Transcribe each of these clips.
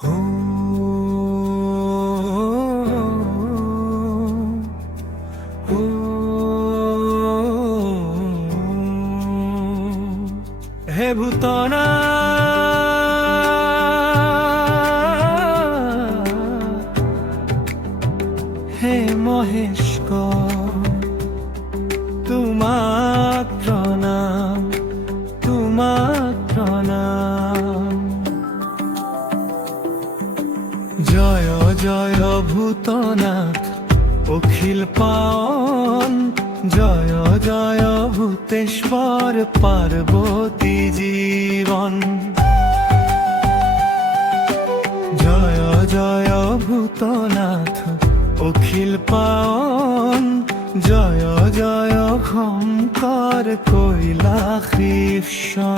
হে ভূতনা হে মহেশক তোমাক প্রণাম, তোমাক প্রণাম। জয় জয় ভূতনাথ অখিল পাৱন, জয় জয় ভূতেশ্বৰ পার্বতী জীবন। জয় জয় ভূতনাথ অখিল পাৱন, জয় জয় শংকৰ কৈলাসীশ্বর।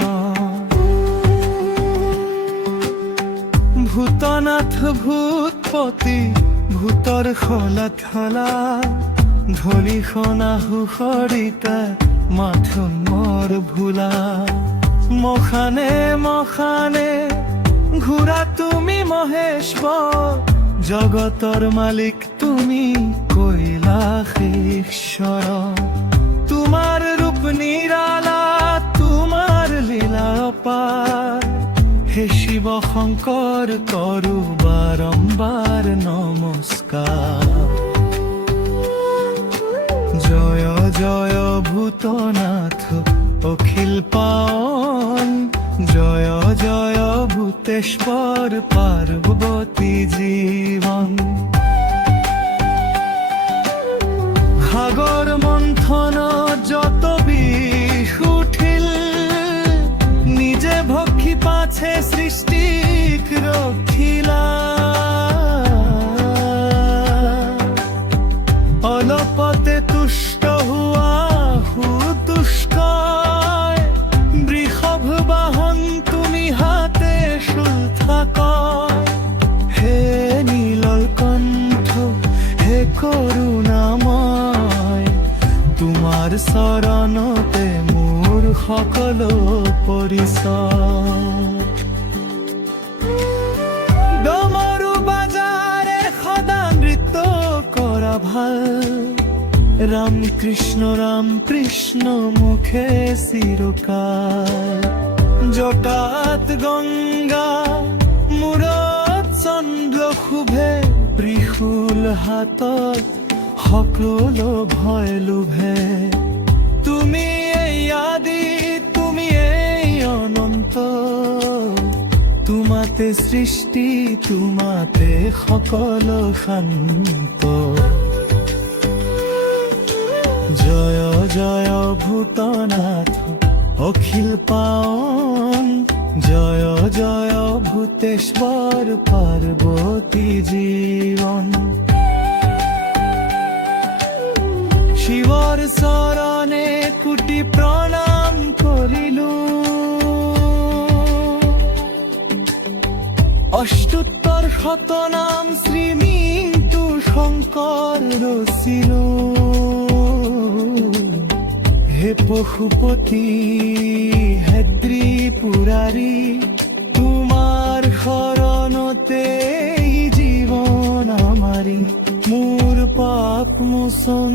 ভূতনাথ ভূতপতি ভূতৰ খোলা থলা, ধলি সনা সুসৰিতা মাথোন মৰ ভোলা। মখানে মখানে ঘূৰা তুমি মহেশ্বৰ, জগতৰ মালিক তুমি কৈলাসীশ্বৰ। তোমাৰ ৰূপ নিৰালা, তোমাৰ লীলা অপাৰ, হে শিৱ শংকৰ কৰো বাৰম্বাৰ নমস্কাৰ। জয় জয় ভূতনাথ অখিল পাৱন, জয় জয় ভূতেশ্বৰ পার্বতী জীবন। সাগৰ মন্থন যত বিষ উঠিল, নিজে ভক্ষী পাছে সৃষ্টিক ৰখিলা। অলপতে তুষ্ট হোৱা সুতুষ্কয়, বৃষভ বাহন তুমি হাতে শুল থাকয়। হে নীলল কণ্ঠ হে করুণাময়, তোমাৰ চৰণতে মোৰ সকলো পৰিচয়। ডমৰু বাজাৰে সদা নৃত্য কৰা ভাল, রাম কৃষ্ণ মুখে চিরকাল। জটাত গঙ্গা মূৰত চন্দ্ৰ শুভে, ত্ৰিশূল হাতত সকলো ভয় লোভে। তুমি এই আদি তুমি এই অনন্ত, তোমাতে সৃষ্টি তোমাতে সকলো শান্ত। জয় জয় ভূতনাথ অখিল পাৱন, জয় জয় ভূতেশ্বৰ পার্বতী জীবন। শিৱৰ চৰণে কোটি প্ৰণাম কৰিলো, অষ্টোত্তৰ শতনাম শ্ৰীমৃত্যু শংকৰ ৰচিলো। হে পশুপতি হে ত্ৰিপুৰাৰী, তোমাৰ শৰণতে জীৱন আমাৰি। মোৰ পাপ মোচন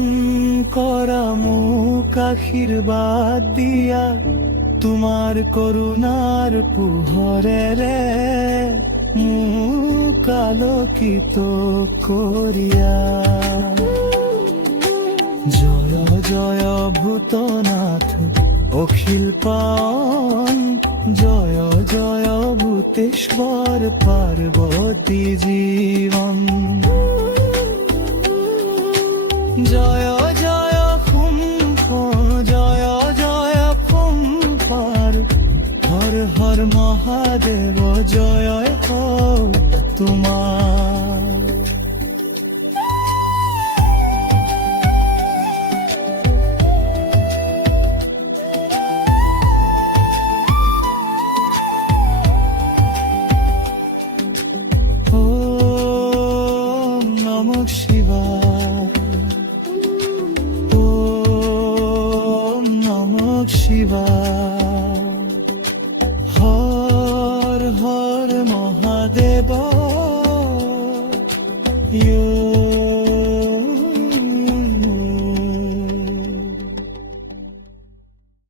কৰা মোক আশীৰ্বাদ দিয়া, তোমাৰ কৰোণাৰ পোহৰেৰে মোক আলোকিত কৰিয়া। জয় জয় ভূতনাথ অখিল পাৱন, জয় জয় ভূতেশ্বৰ পার্বতী জীবন। জয় জয় শুম্ভ জয় জয় ফুম্ফার, হর হর মহাদেব জয় হও তোমার। নমঃ শিবায়, ওম নমঃ শিবায়। হর হর মহাদেব। You